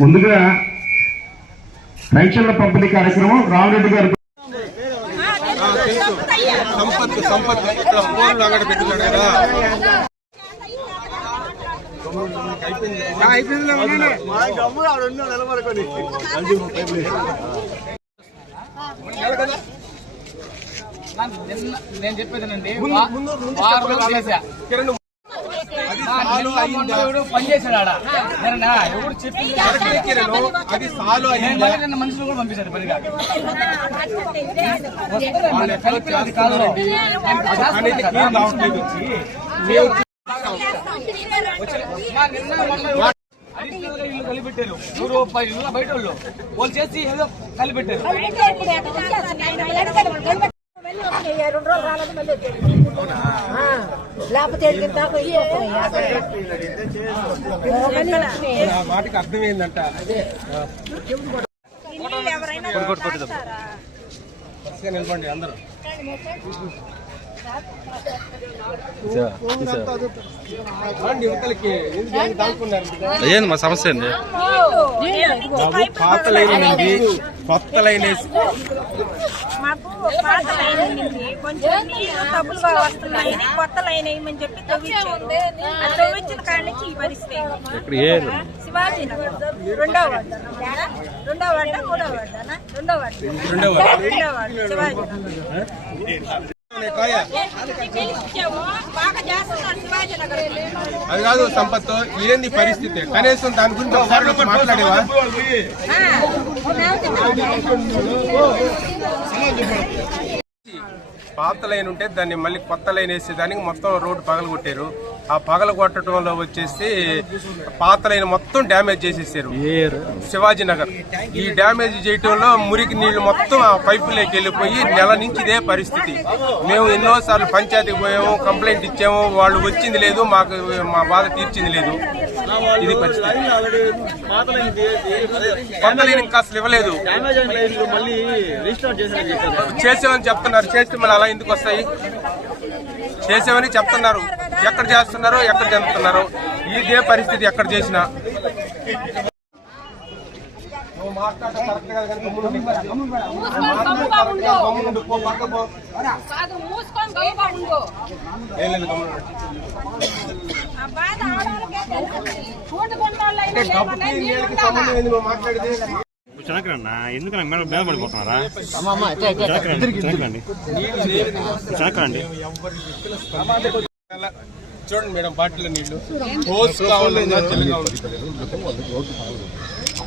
ముందుగా రైతుల పంపిణీ కార్యక్రమం రామరెడ్డి గారు సంపత్ సంపత్ ఇక్కడ ఫోన్లు అక్కడ పెట్టుకున్నాడు కదా. నిన్న- నేను చెప్పేదేనండి సాలు అయిందా? ఎవడు పని చేశాడు ఆడ నిన్న ఎవడు అది సాలు అయిందా? నిన్న మనుషులు కూడా అది కాదు. నిన్న ఇల్లు కలిపెట్టారు నూరు రూపాయలు ఇల్లు బయట వాళ్ళు వాళ్ళు చేసి ఏదో కలిపెట్టారు రెండు రోజులు రాలేదు మళ్ళీ లేకపోతే దాకా మాటకి అర్థం ఏందంట వరుసగా నిలబండి అందరూ మా సమస్య ఏంది? బాబు పాత లైన్ కొత్త లైన్ వేసి మాకు పాత లైన్ కొంచెం నీళ్ళు తప్పులుగా వస్తున్నాయని కొత్త లైన్ వేయమని చెప్పి తవ్వించారు. తవ్వించిన కాడ నుంచి ఈ పరిస్థితి శివాజీ నగర్. రెండో వార్డు. రెండో వార్డ? మూడో వార్డు అన్న? రెండో వార్డు. రెండో వార్డు. రెండో వార్డు. శివాజీ నగర్. కాయ గెలిపించాము బాగా చేస్తున్నారు శివాజీ నగర్ అది కాదు సంపత్ ఏంది పరిస్థితి? కనీసం దాని గురించి ఒకసారి మాట్లాడేవా? పాత లైన్ ఉంటే దాన్ని మళ్ళీ కొత్త లైన్ వేసేదానికి మొత్తం రోడ్డు పగల కొట్టారు ఆ పగల కొట్టడంలో వచ్చేసి పాత లైన్ మొత్తం డ్యామేజ్ చేసేసారు. శివాజీ నగర్. ఈ డ్యామేజ్ చేయటంలో మురికి నీళ్ళు మొత్తం ఆ పైపులోకి వెళ్ళిపోయి నెల నుంచి ఇదే పరిస్థితి. మేము ఎన్నోసార్లు పంచాయతీకి పోయాము కంప్లైంట్ ఇచ్చాము వాళ్ళు వచ్చింది లేదు మాకు మా బాధ తీర్చింది లేదు. ఇది పరిస్థితి. కొత్త లైన్ ఇంకా అసలు ఇవ్వలేదు. చేసామని చెప్తున్నారు. చేస్తే మళ్ళీ అలా ఎందుకు వస్తాయి? చేసామని చెప్తున్నారు. ఎక్కడ చేస్తున్నారో ఎక్కడ చెప్తున్నారో ఇదే పరిస్థితి ఎక్కడ చేసినా. మాట్లాడటం కరెక్ట్ కాదు కానీ గమ్మున ఉండు. మాట్లాడటం కరెక్ట్ కాదు, గమ్మున ఉండు. పో, పక్కకు పో. ఏం లేదు, గమ్మున ఉండు. ఆ బాధ ఆడవాళ్ళకే తెలుసు. అంటే డబ్బుకి నీళ్ళకి సంబంధం ఏంది నువ్వు మాట్లాడేది చనకరన్నా ఎందుకన్నా మేడం మీద పడిపోతున్నారా చనకరండి చూడండి మేడం బాటిల్లో నీళ్ళు హోస్ కావాలి